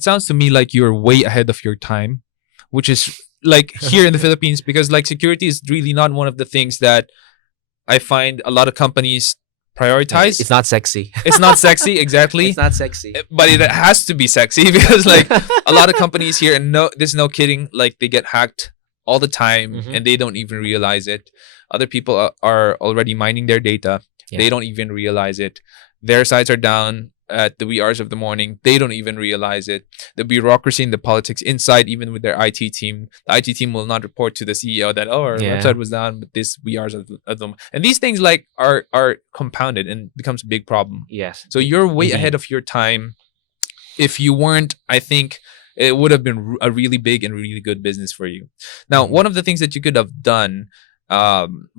it sounds to me like you're way ahead of your time, which is like here in the Philippines, because like security is really not one of the things that I find a lot of companies prioritize. It's not sexy. It's not sexy, exactly. It's not sexy. But it has to be sexy because like a lot of companies here, and no, this is no kidding, like they get hacked all the time Mhm. and they don't even realize it. Other people are already mining their data. Yeah. They don't even realize it. Their sites are down at the wee hours of the morning. They don't even realize it. The bureaucracy and the politics inside, even with their IT team, the IT team will not report to the CEO that, oh, our Yeah. website was down with this wee hours of them. And these things like are compounded and becomes a big problem. Yes. So you're way Indeed. ahead of your time. If you weren't, I think it would have been a really big and really good business for you. Now, Mhm. one of the things that you could have done,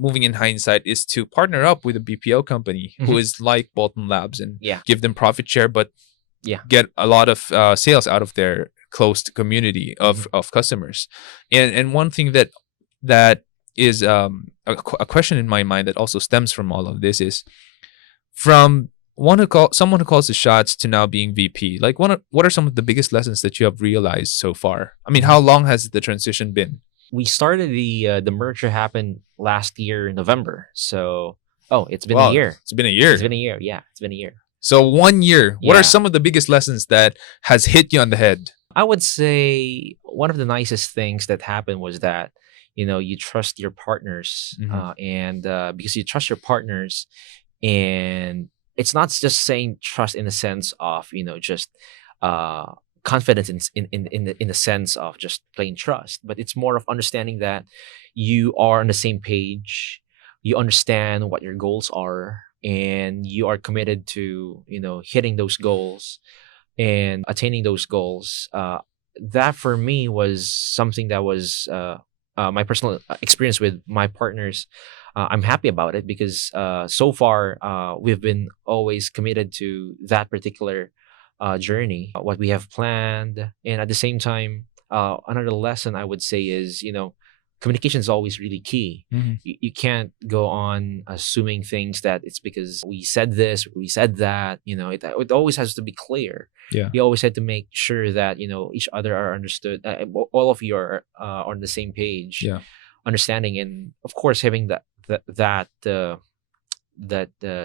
moving in hindsight, is to partner up with a BPO company who Mhm. is like Bolton Labs and Yeah. give them profit share, but Yeah. get a lot of sales out of their closed community of customers. And one thing that is a question in my mind that also stems from all of this is from someone who calls the shots to now being VP. Like, what are some of the biggest lessons that you have realized so far? I mean, how long has the transition been? We started the merger happened last year in November. So it's been Wow, a year. It's been a year. It's been a year. Yeah, it's been a year. So 1 year. What Yeah. are some of the biggest lessons that has hit you on the head? I would say one of the nicest things that happened was that you trust your partners, Mhm. and because you trust your partners, and it's not just saying trust in the sense of just confidence in the sense of just plain trust, but it's more of understanding that you are on the same page, you understand what your goals are, and you are committed to hitting those goals and attaining those goals. That for me was something that was my personal experience with my partners. I'm happy about it because so far we've been always committed to that particular journey, what we have planned. And at the same time, another lesson I would say is, communication is always really key. Mhm. You can't go on assuming things that it's because we said this, we said that. It always has to be clear. Yeah. You always had to make sure that each other are understood. All of you are on the same page. Yeah. Understanding, and of course having that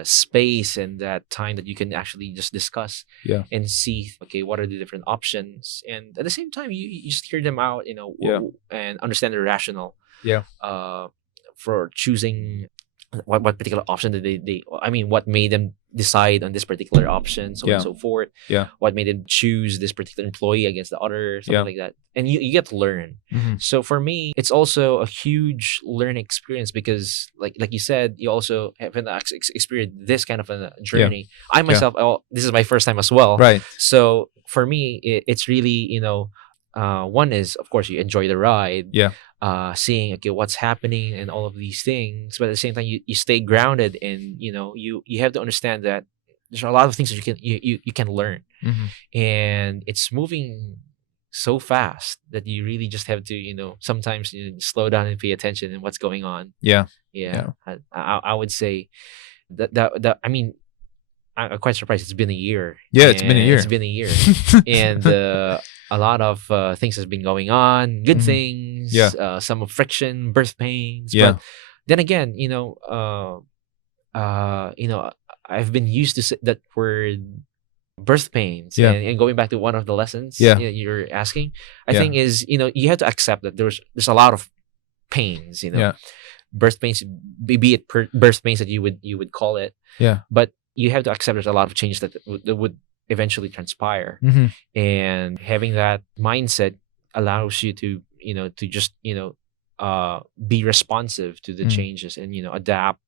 space and that time that you can actually just discuss Yeah. and see, okay, what are the different options, and at the same time you just hear them out, Yeah. and understand the rationale Yeah. for choosing what particular option did they I mean, what made them decide on this particular option, so on Yeah. and so forth. Yeah. What made them choose this particular employee against the other, something Yeah. like that. And you get to learn. Mhm. So for me, it's also a huge learning experience because, like you said, you also haven't experienced this kind of a journey. I myself, this is my first time as well. Right. So for me, it's really one is, of course, you enjoy the ride. Yeah. Seeing, okay, what's happening and all of these things, but at the same time you stay grounded, and you have to understand that there's a lot of things that you can learn, Mhm. and it's moving so fast that you really just have to sometimes slow down and pay attention in what's going on. Yeah. Yeah. I would say that I mean, I'm quite surprised it's been a year. Yeah, it's been a And year. It's been a year. And a lot of things has been going on, good Mhm. things, Yeah. some of friction, birth pains. Yeah. But then again, I've been used to that word, birth pains. Yeah. And going back to one of the lessons Yeah. you're asking, I Yeah. think is, you have to accept that there's a lot of pains, Yeah. birth pains, be it birth pains that you would call it. Yeah. But you have to accept there's a lot of changes that would eventually transpire. Mhm. And having that mindset allows you to to just be responsive to the Mm. changes, and adapt,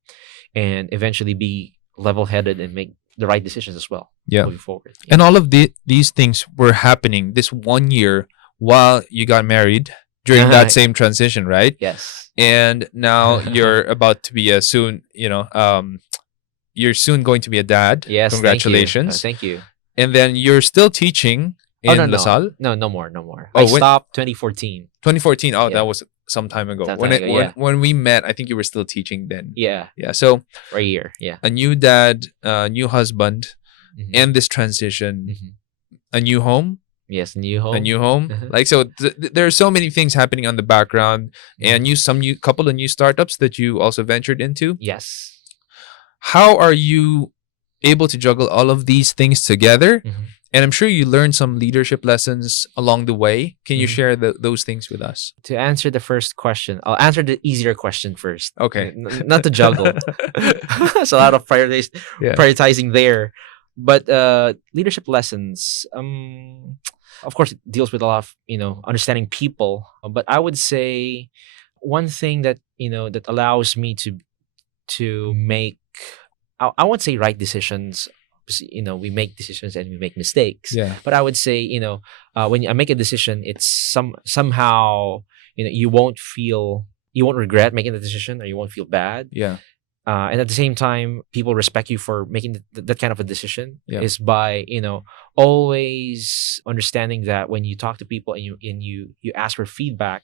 and eventually be level-headed and make the right decisions as well. Yeah. Moving forward. And all of these things were happening this 1 year while you got married during that same transition, right? Yes. And now you're about to be you're soon going to be a dad. Yes. Congratulations. Thank you. And then you're still teaching in LaSalle. No more. Oh, I stopped 2014. 2014. Oh, Yeah. that was some time ago. Some When time ago, yeah. when we met, I think you were still teaching then. Yeah. Yeah. So For a year. Yeah. a new dad, a new husband, Mhm. and this transition, Mhm. a new home, Yes, new a home. new home. Like, so there are so many things happening on the background, and some new couple of new startups that you also ventured into. Yes. How are you able to juggle all of these things together? Mhm. And I'm sure you learned some leadership lessons along the way. Can you Mhm. share those things with us? To answer the first question, I'll answer the easier question first. Okay. Not to juggle. It's a lot of Yeah. prioritizing there. But leadership lessons, of course, it deals with a lot of, understanding people. But I would say one thing that, that allows me to make, I won't say right decisions. We make decisions and we make mistakes. Yeah. But I would say, when I make a decision, it's somehow, you won't regret making the decision, or you won't feel bad. Yeah. And at the same time, people respect you for making that kind of a decision. Yeah. Is by, always understanding that when you talk to people and you ask for feedback,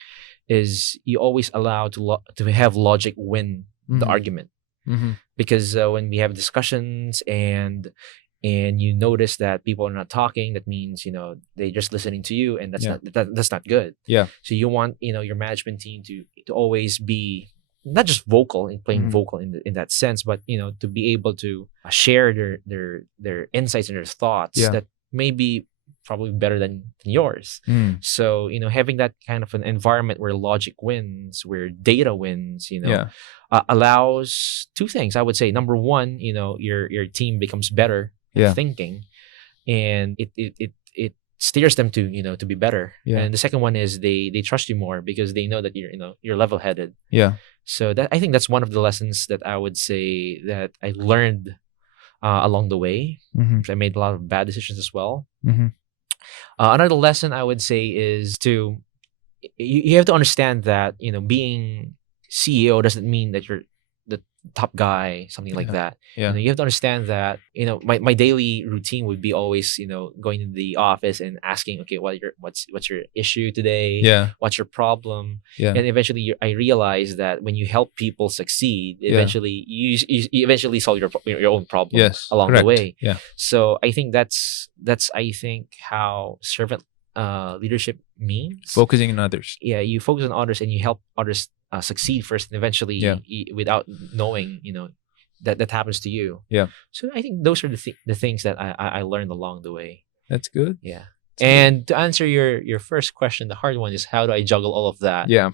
is you always allow to have logic win the Mhm. argument. Mm-hmm. Because when we have discussions and you notice that people are not talking, that means they're just listening to you, and that's Yeah. that's not good. Yeah. So you want your management team to always be not just vocal and playing Mhm. vocal in that sense, but to be able to share their insights and their thoughts Yeah. that may be probably better than yours. Mm. So having that kind of an environment where logic wins, where data wins, Yeah. allows two things. I would say number one, your team becomes better Yeah. at thinking, and it steers them to be better. Yeah. And the second one is they trust you more because they know that you're level headed. Yeah. So that, I think that's one of the lessons that I would say that I learned along the way. Mm-hmm. I made a lot of bad decisions as well. Mm-hmm. Another lesson I would say is you have to understand that being CEO doesn't mean that you're the top guy, something like Yeah. that. Yeah. You have to understand that my daily routine would be always going to the office and asking, okay, what's your issue today? Yeah. What's your problem? Yeah. And eventually I realized that when you help people succeed, Yeah. eventually you eventually solve your own problem Yes. along Correct. the way. Yeah. So I think that's I think how servant leadership means. Focusing on others. Yeah, you focus on others and you help others succeed first, and eventually, Yeah. without knowing, that happens to you. Yeah. So I think those are the things that I learned along the way. That's good. Yeah. That's good. And to answer your first question, the hard one is, how do I juggle all of that? Yeah.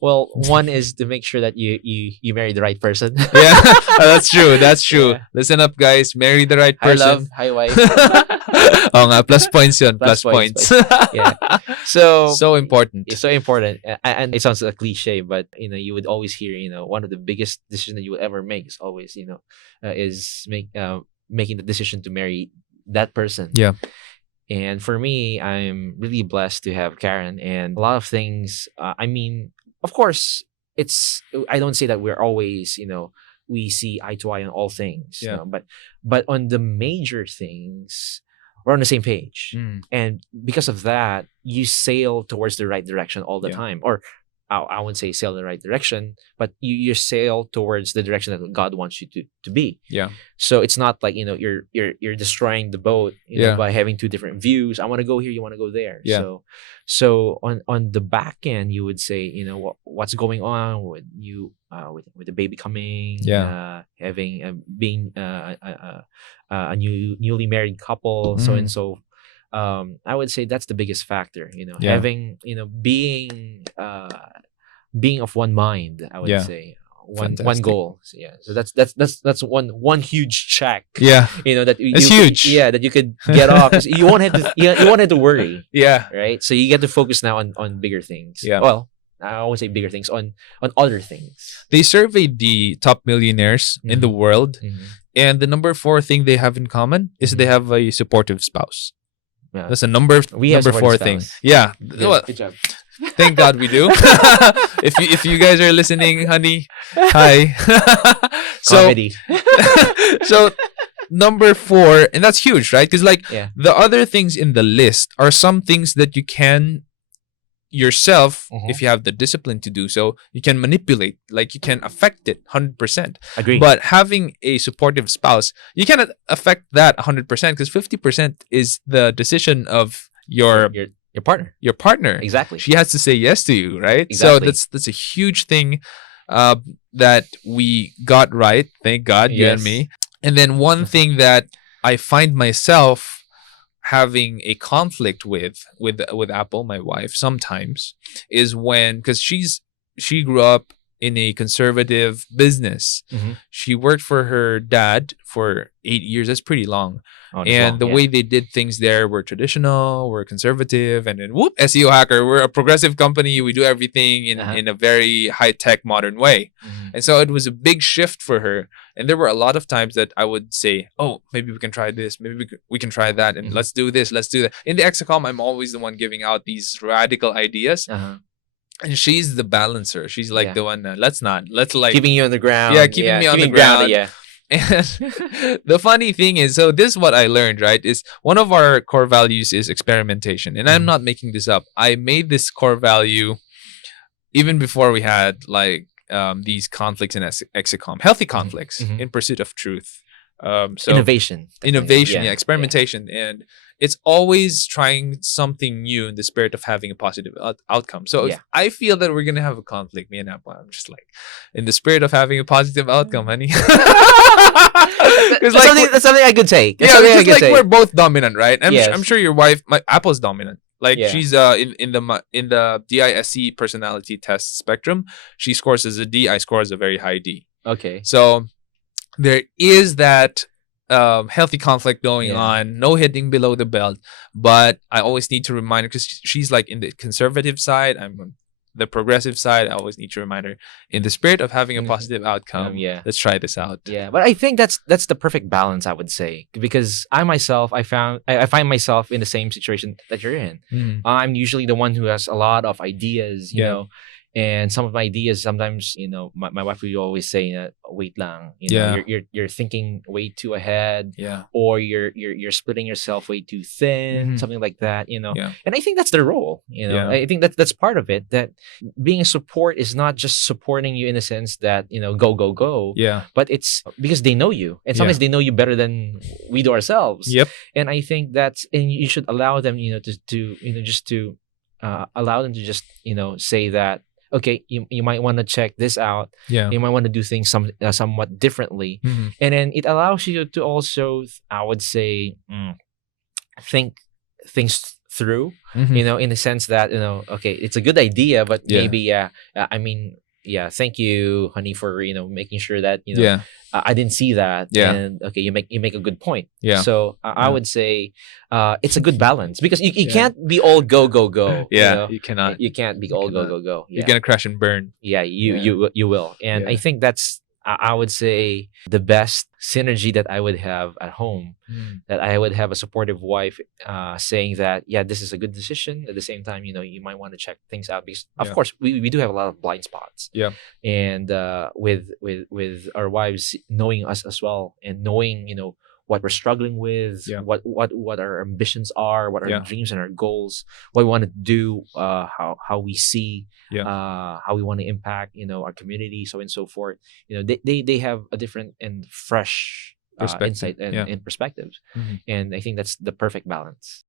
Well, one is to make sure that you marry the right person. Yeah. That's true. That's true. Yeah. Listen up, guys. Marry the right Hi person. love, hi wife. Oh nga, plus points yun. Plus Plus points. Yeah. So So important. it's so important, and it sounds a cliche, but you would always hear one of the biggest decisions that you will ever make is always making the decision to marry that person. Yeah. And for me, I'm really blessed to have Karen, and a lot of things. Of course, I don't say that we're always we see eye to eye on all things. Yeah. But on the major things, we're on the same page. Mm. And because of that, you sail towards the right direction all the Yeah. time. Or I wouldn't say sail in the right direction, but you sail towards the direction that God wants you to be. Yeah. So it's not like you're destroying the boat Yeah. by having two different views. I want to go here, you want to go there. Yeah. So on the back end, you would say what's going on with you with the baby coming, having being a newly married couple, so and so. I would say that's the biggest factor. Yeah. Having being of one mind. I would Yeah. say one Fantastic. goal. So, yeah. So that's one huge check. Yeah. That It's you huge. Yeah, that you could get off. 'Cause you won't have to. You won't have to worry. Yeah. Right. So you get to focus now on bigger things. Yeah. Well, I won't say bigger things, on other things. They surveyed the top millionaires in the world, and the number 4 thing they have in common is they have a supportive spouse. Yeah. That's a number We have number 4 supportive thing. spouse. Yeah. Good, Well, good job. thank God we do. if you guys are listening, honey, hi. So Comedy. so number 4, and that's huge, right? Because Yeah. the other things in the list are some things that you can yourself, if you have the discipline to do so, you can manipulate, you can affect it 100%. Agree. But having a supportive spouse, you cannot affect that 100% because 50% is the decision of your your partner. your partner. Exactly. She has to say yes to you, right? So Exactly. that's a huge thing that we got right. Thank God, you and Yes. me. And then one thing that I find myself having a conflict with Apple, my wife, sometimes is when, because she grew up in a conservative business. Mhm. She worked for her dad for 8 years. That's pretty long. Oh, that's And long, the yeah. way they did things there were traditional, were conservative, and then whoop, SEO hacker. We're a progressive company. We do everything in a very high tech, modern way. Mhm. And so it was a big shift for her. And there were a lot of times that I would say, "Oh, maybe we can try this. Maybe we can try that, and Mhm. let's do this. Let's do that." In the Exacom, I'm always the one giving out these radical ideas, Uh-huh. and she's the balancer. She's like Yeah. the one. Let's not. Let's like Keeping you on the ground. yeah, keeping me on the grounded, ground. yeah. And the funny thing is, so this is what I learned, right? Is one of our core values is experimentation. And I'm Mhm. not making this up. I made this core value even before we had like these conflicts in Exicom, healthy conflicts Mhm. in pursuit of truth. So Innovation. innovation, Yeah. experimentation, and it's always trying something new in the spirit of having a positive outcome. So Yeah. if I feel that we're gonna have a conflict, me and Apple, I'm just like, in the spirit of having a positive outcome, honey. That's, that's something I could take. That's Yeah, something it's I just could like take. we're both dominant, right? Yes. I'm sure your wife, my Apple's dominant. Like Yeah. she's in the DISC personality test spectrum, she scores as a D. I score as a very high D. Okay. So there is that healthy conflict going Yeah. on, no hitting below the belt. But I always need to remind her, because she's like in the conservative side, I'm on the progressive side. I always need to remind her, in the spirit of having a positive outcome, yeah. let's try this out. Yeah, but I think that's the perfect balance, I would say, because I myself I find myself in the same situation that you're in. Mm. I'm usually the one who has a lot of ideas, you Yeah. know, and some of my ideas sometimes, you know, my wife will always say, "Wait lang," you know, Yeah. you're thinking way too ahead, Yeah. or you're splitting yourself way too thin, Mhm. something like that, you know. Yeah. And I think that's their role, you know. Yeah. I think that's part of it. That being a support is not just supporting you in the sense that, you know, go go go, Yeah. but it's because they know you, and sometimes they know you better than we do ourselves. Yep. And I think that's, and you should allow them, you know, to you know, just to allow them to just, you know, say that, okay, you might want to check this out. Yeah. You might want to do things somewhat differently. Mhm. And then it allows you to also, I would say, think things through, Mhm. you know, in the sense that, you know, okay, it's a good idea, but Yeah. maybe, I mean, yeah, thank you, honey, for, you know, making sure that, you know, Yeah. I didn't see that. Yeah. And okay, you make a good point. Yeah. So I Yeah. would say it's a good balance, because you Yeah. can't be all go go go. Yeah. You know? You cannot. You can't be You all go cannot. go go. You're Yeah. gonna crash and burn. Yeah, you will. And I Yeah. think that's, I would say, the best synergy that I would have at home, that I would have a supportive wife saying that, yeah, this is a good decision. At the same time, you know, you might want to check things out, because of Yeah. course we do have a lot of blind spots. Yeah. And with our wives knowing us as well, and knowing, you know, what we're struggling with, Yeah. what our ambitions are, what our Yeah. dreams and our goals, what we want to do, how we see, Yeah. how we want to impact, you know, our community, so and so forth. You know, they have a different and fresh Perspective. insight and, Yeah. and perspectives. Mhm. And I think that's the perfect balance.